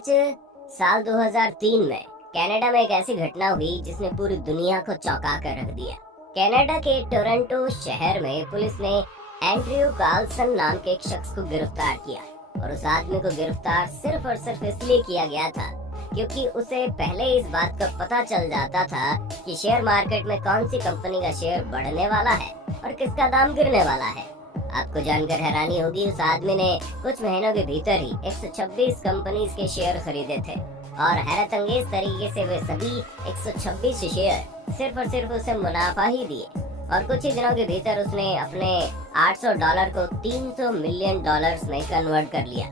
मार्च साल 2003 में कनाडा में एक ऐसी घटना हुई जिसने पूरी दुनिया को चौंका कर रख दिया। कनाडा के टोरंटो शहर में पुलिस ने एंड्रयू कार्लसन नाम के एक शख्स को गिरफ्तार किया और उस आदमी को गिरफ्तार सिर्फ और सिर्फ इसलिए किया गया था क्योंकि उसे पहले इस बात का पता चल जाता था कि शेयर मार्केट में कौन सी कंपनी का शेयर बढ़ने वाला है और किसका दाम गिरने वाला है। आपको जानकर हैरानी होगी, उस आदमी ने कुछ महीनों के भीतर ही 126 कंपनीज के शेयर खरीदे थे और हैरत अंगेज तरीके से वे सभी 126 शेयर सिर्फ और सिर्फ उसे मुनाफा ही दिए और कुछ ही दिनों के भीतर उसने अपने $800 को $300 मिलियन में कन्वर्ट कर लिया।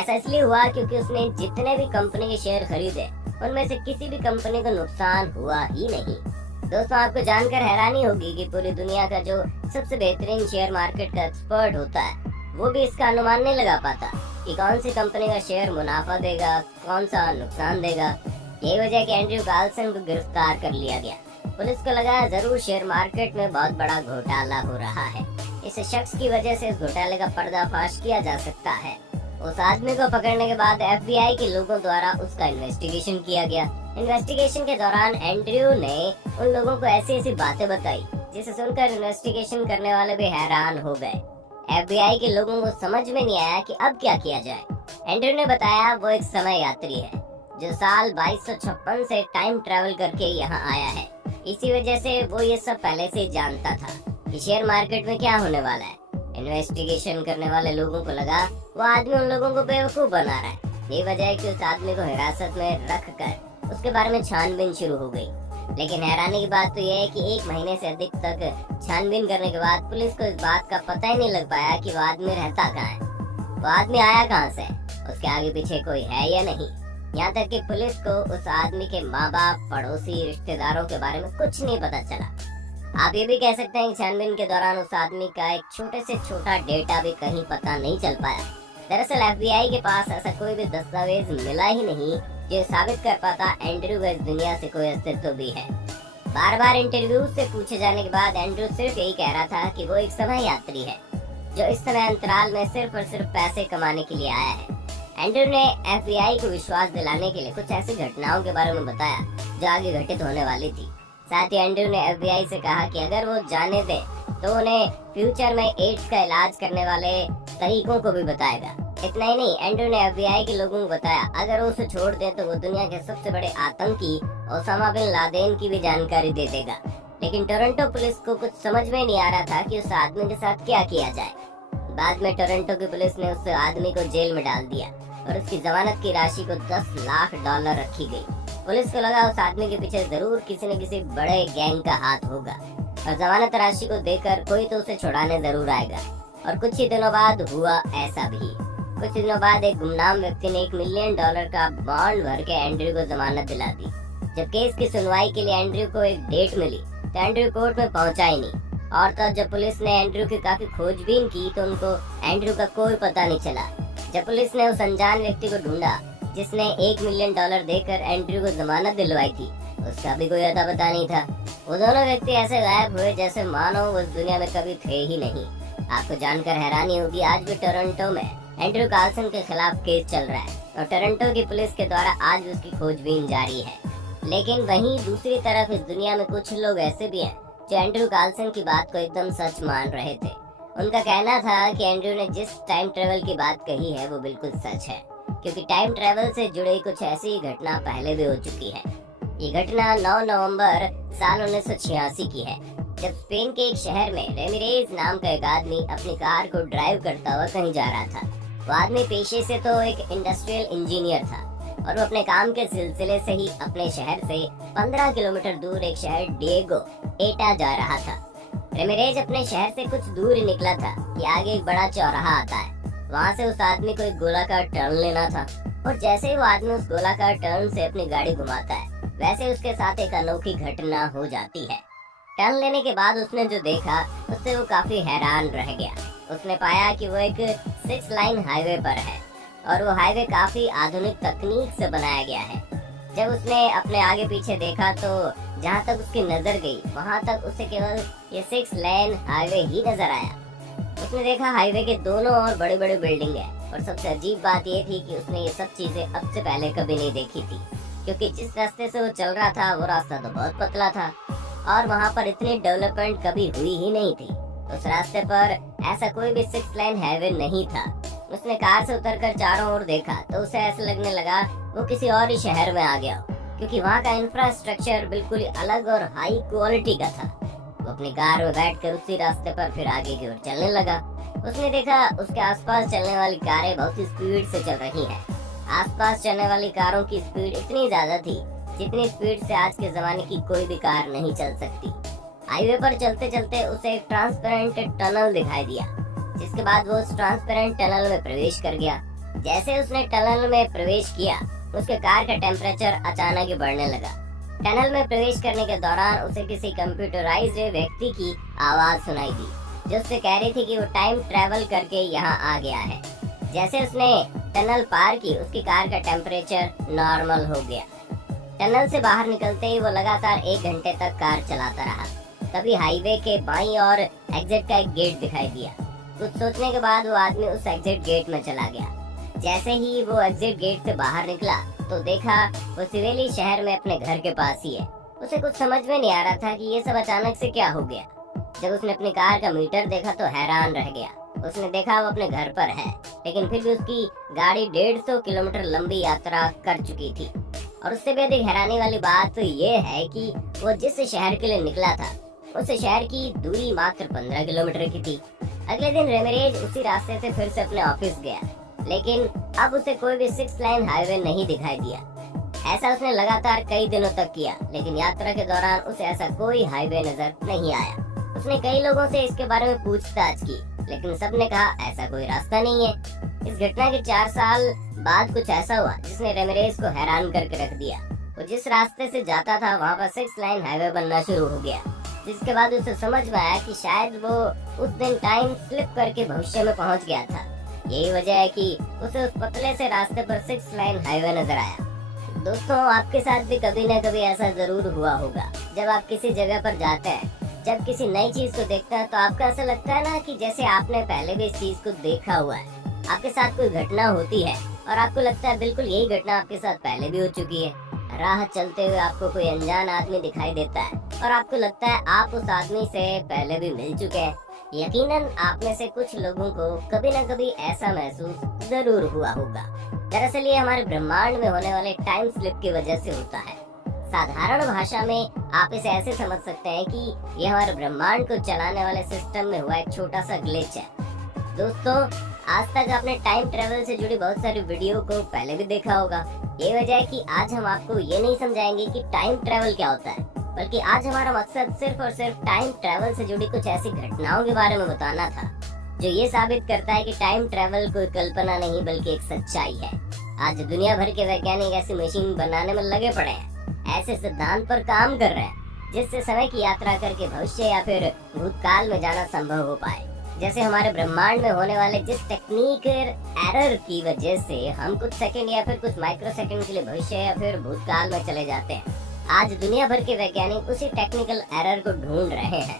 ऐसा इसलिए हुआ क्योंकि उसने जितने भी कंपनी के शेयर खरीदे उनमें से किसी भी कंपनी को नुकसान हुआ ही नहीं। दोस्तों, आपको जानकर हैरानी होगी कि पूरी दुनिया का जो सबसे बेहतरीन शेयर मार्केट का एक्सपर्ट होता है वो भी इसका अनुमान नहीं लगा पाता कि कौन सी कंपनी का शेयर मुनाफा देगा, कौन सा नुकसान देगा। यही वजह कि एंड्रयू कार्लसन को गिरफ्तार कर लिया गया। पुलिस को लगा जरूर शेयर मार्केट में बहुत बड़ा घोटाला हो रहा है, इस शख्स की वजह से इस घोटाले का पर्दाफाश किया जा सकता है। उस आदमी को पकड़ने के बाद FBI के लोगों द्वारा उसका इन्वेस्टिगेशन किया गया। इन्वेस्टिगेशन के दौरान एंड्रयू ने उन लोगों को ऐसी ऐसी बातें बताई जिसे सुनकर इन्वेस्टिगेशन करने वाले भी हैरान हो गए। FBI के लोगों को समझ में नहीं आया कि अब क्या किया जाए। एंड्रयू ने बताया वो एक समय यात्री है जो साल 2256 से टाइम ट्रेवल करके यहाँ आया है। इसी वजह से वो ये सब पहले से जानता था कि शेयर मार्केट में क्या होने वाला है। इन्वेस्टिगेशन करने वाले लोगों को लगा वो आदमी उन लोगों को बेवकूफ बना रहा है। ये वजह है कि उस आदमी को हिरासत में रख कर उसके बारे में छानबीन शुरू हो गई। लेकिन हैरानी की बात तो यह है कि 1 महीने से अधिक तक छानबीन करने के बाद पुलिस को इस बात का पता ही नहीं लग पाया कि वो आदमी रहता कहाँ है, वो आदमी आया कहाँ से, उसके आगे पीछे कोई है या नहीं। यहाँ तक कि पुलिस को उस आदमी के माँ बाप, पड़ोसी, रिश्तेदारों के बारे में कुछ नहीं पता चला। आप ये भी कह सकते हैं कि छानबीन के दौरान उस आदमी का एक छोटे से छोटा डेटा भी कहीं पता नहीं चल पाया। दरअसल FBI के पास ऐसा कोई भी दस्तावेज मिला ही नहीं जो साबित कर पाता एंड्रयू का इस दुनिया से कोई अस्तित्व भी है। बार बार इंटरव्यू से पूछे जाने के बाद एंड्रयू सिर्फ यही कह रहा था कि वो एक समय यात्री है जो इस समय अंतराल में सिर्फ और सिर्फ पैसे कमाने के लिए आया है। एंड्रयू ने FBI को विश्वास दिलाने के लिए कुछ ऐसी घटनाओं के बारे में बताया जो आगे घटित होने वाली थी। साथ ही एंड्रयू ने FBI से कहा कि अगर वो जाने दे तो उन्हें फ्यूचर में एड्स का इलाज करने वाले तरीकों को भी बताएगा। इतना ही नहीं, एंड्रयू ने FBI के लोगों को बताया अगर वो उसे छोड़ दे तो वो दुनिया के सबसे बड़े आतंकी ओसामा बिन लादेन की भी जानकारी दे देगा। लेकिन टोरंटो पुलिस को कुछ समझ में नहीं आ रहा था कि उस आदमी के साथ क्या किया जाए। बाद में टोरंटो की पुलिस ने उस आदमी को जेल में डाल दिया और उसकी जमानत की राशि को $10 लाख रखी गई। पुलिस को लगा उस आदमी के पीछे जरूर किसी न किसी बड़े गैंग का हाथ होगा और जमानत राशि को देकर कोई तो उसे छुड़ाने जरूर आएगा। और कुछ ही दिनों बाद हुआ ऐसा भी। कुछ दिनों बाद एक गुमनाम व्यक्ति ने $1 मिलियन का बॉन्ड भर के एंड्रयू को जमानत दिला दी। जब केस की सुनवाई के लिए एंड्रयू को एक डेट मिली तो एंड्रयू कोर्ट में पहुंचा ही नहीं और तब जब पुलिस ने एंड्रयू की काफी खोजबीन की तो उनको एंड्रयू का कोई पता नहीं चला। जब पुलिस ने उस अनजान व्यक्ति को ढूंढा जिसने $1 मिलियन देकर एंड्रयू को जमानत दिलवाई थी, उसका भी कोई अता पता नहीं था। वो दोनों व्यक्ति ऐसे गायब हुए जैसे मानो वो इस दुनिया में कभी थे ही नहीं। आपको जानकर हैरानी होगी, आज भी टोरंटो में एंड्रयू कार्लसन के खिलाफ केस चल रहा है और टोरंटो की पुलिस के द्वारा आज भी उसकी खोजबीन जारी है। लेकिन वहीं दूसरी तरफ इस दुनिया में कुछ लोग ऐसे भी हैं जो एंड्रयू कार्लसन की बात को एकदम सच मान रहे थे। उनका कहना था कि एंड्रयू ने जिस टाइम ट्रेवल की बात कही है वो बिल्कुल सच है, क्योंकि टाइम ट्रेवल से जुड़ी कुछ ऐसी घटना पहले भी हो चुकी है। ये घटना 9 नवंबर साल 1986 की है, जब स्पेन के एक शहर में रेमिरेज नाम का एक आदमी अपनी कार को ड्राइव करता हुआ कहीं जा रहा था। वो आदमी पेशे से तो एक इंडस्ट्रियल इंजीनियर था और वो अपने काम के सिलसिले से ही अपने शहर से 15 किलोमीटर दूर एक शहर डिएगो एटा जा रहा था। रेमिरेज अपने शहर से कुछ दूर ही निकला था कि आगे एक बड़ा चौराहा आता है। वहाँ से उस आदमी को एक गोलाकार टर्न लेना था और जैसे ही वो आदमी उस गोलाकार टर्न से अपनी गाड़ी घुमाता है वैसे उसके साथ एक अनोखी घटना हो जाती है। टर्न लेने के बाद उसने जो देखा उससे वो काफी हैरान रह गया। उसने पाया कि वो एक 6 लाइन हाईवे पर है और वो हाईवे काफी आधुनिक तकनीक से बनाया गया है। जब उसने अपने आगे पीछे देखा तो जहाँ तक उसकी नजर गई वहाँ तक उसे केवल ये 6 लेन हाईवे ही नजर आया। उसने देखा हाईवे के दोनों ओर बड़ी बड़ी बिल्डिंग है और सबसे अजीब बात ये थी कि उसने ये सब चीजें अब से पहले कभी नहीं देखी थी, क्योंकि जिस रास्ते से वो चल रहा था वो रास्ता तो बहुत पतला था और वहाँ पर इतनी डेवलपमेंट कभी हुई ही नहीं थी। उस रास्ते पर ऐसा कोई भी 6 लाइन हाईवे नहीं था। उसने कार से उतरकर चारों ओर देखा तो उसे ऐसा लगने लगा वो किसी और ही शहर में आ गया हो, क्योंकि वहाँ का इंफ्रास्ट्रक्चर बिल्कुल ही अलग और हाई क्वालिटी का था। वो अपनी कार में बैठकर उसी रास्ते पर फिर आगे की ओर चलने लगा। उसने देखा उसके आसपास चलने वाली कारें बहुत ही स्पीड से चल रही हैं। आसपास चलने वाली कारों की स्पीड इतनी ज्यादा थी जितनी स्पीड से आज के जमाने की कोई भी कार नहीं चल सकती। हाईवे पर चलते चलते उसे एक ट्रांसपेरेंट टनल दिखाई दिया, जिसके बाद वो उस ट्रांसपेरेंट टनल में प्रवेश कर गया। जैसे उसने टनल में प्रवेश किया उसके कार का टेम्परेचर अचानक ही बढ़ने लगा। टनल में प्रवेश करने के दौरान उसे किसी कंप्यूटराइज्ड व्यक्ति की आवाज सुनाई दी, जो उससे कह रही थी कि वो टाइम ट्रेवल करके यहाँ आ गया है। जैसे उसने टनल पार की उसकी कार का टेम्परेचर नॉर्मल हो गया। टनल से बाहर निकलते ही वो लगातार 1 घंटे तक कार चलाता रहा। तभी हाईवे के बाईं और एग्जिट का एक गेट दिखाई दिया। कुछ सोचने के बाद वो आदमी उस एग्जिट गेट में चला गया। जैसे ही वो एग्जिट गेट से बाहर निकला तो देखा वो सिवेली शहर में अपने घर के पास ही है। उसे कुछ समझ में नहीं आ रहा था कि ये सब अचानक से क्या हो गया। जब उसने अपनी कार का मीटर देखा तो हैरान रह गया। उसने देखा वो अपने घर पर है, लेकिन फिर भी उसकी गाड़ी 150 किलोमीटर लंबी यात्रा कर चुकी थी। और उससे भी अधिक हैरानी वाली बात तो ये है कि वो जिस शहर के लिए निकला था उस शहर की दूरी मात्र 15 किलोमीटर की थी। अगले दिन रेमिरेज उसी रास्ते से फिर से अपने ऑफिस गया, लेकिन अब उसे कोई भी 6 लाइन हाईवे नहीं दिखाई दिया। ऐसा उसने लगातार कई दिनों तक किया, लेकिन यात्रा के दौरान उसे ऐसा कोई हाईवे नजर नहीं आया। उसने कई लोगों से इसके बारे में पूछताछ की, लेकिन सबने कहा ऐसा कोई रास्ता नहीं है। इस घटना के 4 साल बाद कुछ ऐसा हुआ जिसने रेमिरेज को हैरान करके रख दिया। वो जिस रास्ते से जाता था वहाँ पर 6 लाइन हाईवे बनना शुरू हो गया, जिसके बाद उसे समझ में आया कि शायद वो उस दिन टाइम स्लिप करके भविष्य में पहुंच गया था। यही वजह है कि उसे उस पतले से रास्ते पर 6 लाइन हाईवे नजर आया। दोस्तों, आपके साथ भी कभी न कभी ऐसा जरूर हुआ होगा। जब आप किसी जगह पर जाते हैं, जब किसी नई चीज को देखते हैं, तो आपको ऐसा लगता है ना कि जैसे आपने पहले भी इस चीज को देखा हुआ है। आपके साथ कोई घटना होती है और आपको लगता है बिल्कुल यही घटना आपके साथ पहले भी हो चुकी है। राह चलते हुए आपको कोई अनजान आदमी दिखाई देता है और आपको लगता है आप उस आदमी से पहले भी मिल चुके हैं। यकीनन आप में से कुछ लोगों को कभी न कभी ऐसा महसूस जरूर हुआ होगा। दरअसल ये हमारे ब्रह्मांड में होने वाले टाइम स्लिप की वजह से होता है। साधारण भाषा में आप इसे ऐसे समझ सकते हैं कि ये हमारे ब्रह्मांड को चलाने वाले सिस्टम में हुआ एक छोटा सा ग्लिच है। दोस्तों, आज तक आपने टाइम ट्रेवल से जुड़ी बहुत सारी वीडियो को पहले भी देखा होगा। ये वजह है कि आज हम आपको ये नहीं समझाएंगे कि टाइम ट्रेवल क्या होता है, बल्कि आज हमारा मकसद सिर्फ और सिर्फ टाइम ट्रेवल से जुड़ी कुछ ऐसी घटनाओं के बारे में बताना था जो ये साबित करता है कि टाइम ट्रेवल कोई कल्पना नहीं बल्कि एक सच्चाई है। आज दुनिया भर के वैज्ञानिक ऐसी मशीन बनाने में लगे पड़े हैं, ऐसे सिद्धांत पर काम कर रहे हैं जिससे समय की यात्रा करके भविष्य या फिर भूतकाल में जाना संभव हो पाए। जैसे हमारे ब्रह्मांड में होने वाले जिस टेक्निकल एरर की वजह से हम कुछ सेकंड या फिर कुछ माइक्रो सेकंड के लिए भविष्य या फिर भूतकाल में चले जाते हैं, आज दुनिया भर के वैज्ञानिक उसी टेक्निकल एरर को ढूंढ रहे हैं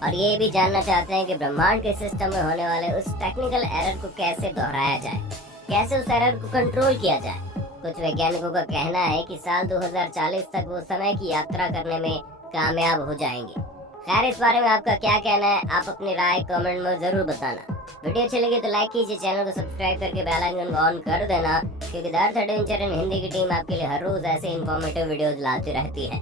और ये भी जानना चाहते हैं कि ब्रह्मांड के सिस्टम में होने वाले उस टेक्निकल एरर को कैसे दोहराया जाए, कैसे उस एरर को कंट्रोल किया जाए। कुछ वैज्ञानिकों का कहना है कि साल 2040 तक वो समय की यात्रा करने में कामयाब हो जाएंगे। खैर, इस बारे में आपका क्या कहना है, आप अपनी राय कमेंट में जरूर बताना। वीडियो अच्छी लगी तो लाइक कीजिए, चैनल को सब्सक्राइब करके बेल आइकन को ऑन कर देना, क्योंकि the earth adventure in Hindi की टीम आपके लिए हर रोज ऐसे इन्फॉर्मेटिव वीडियोस लाती रहती है।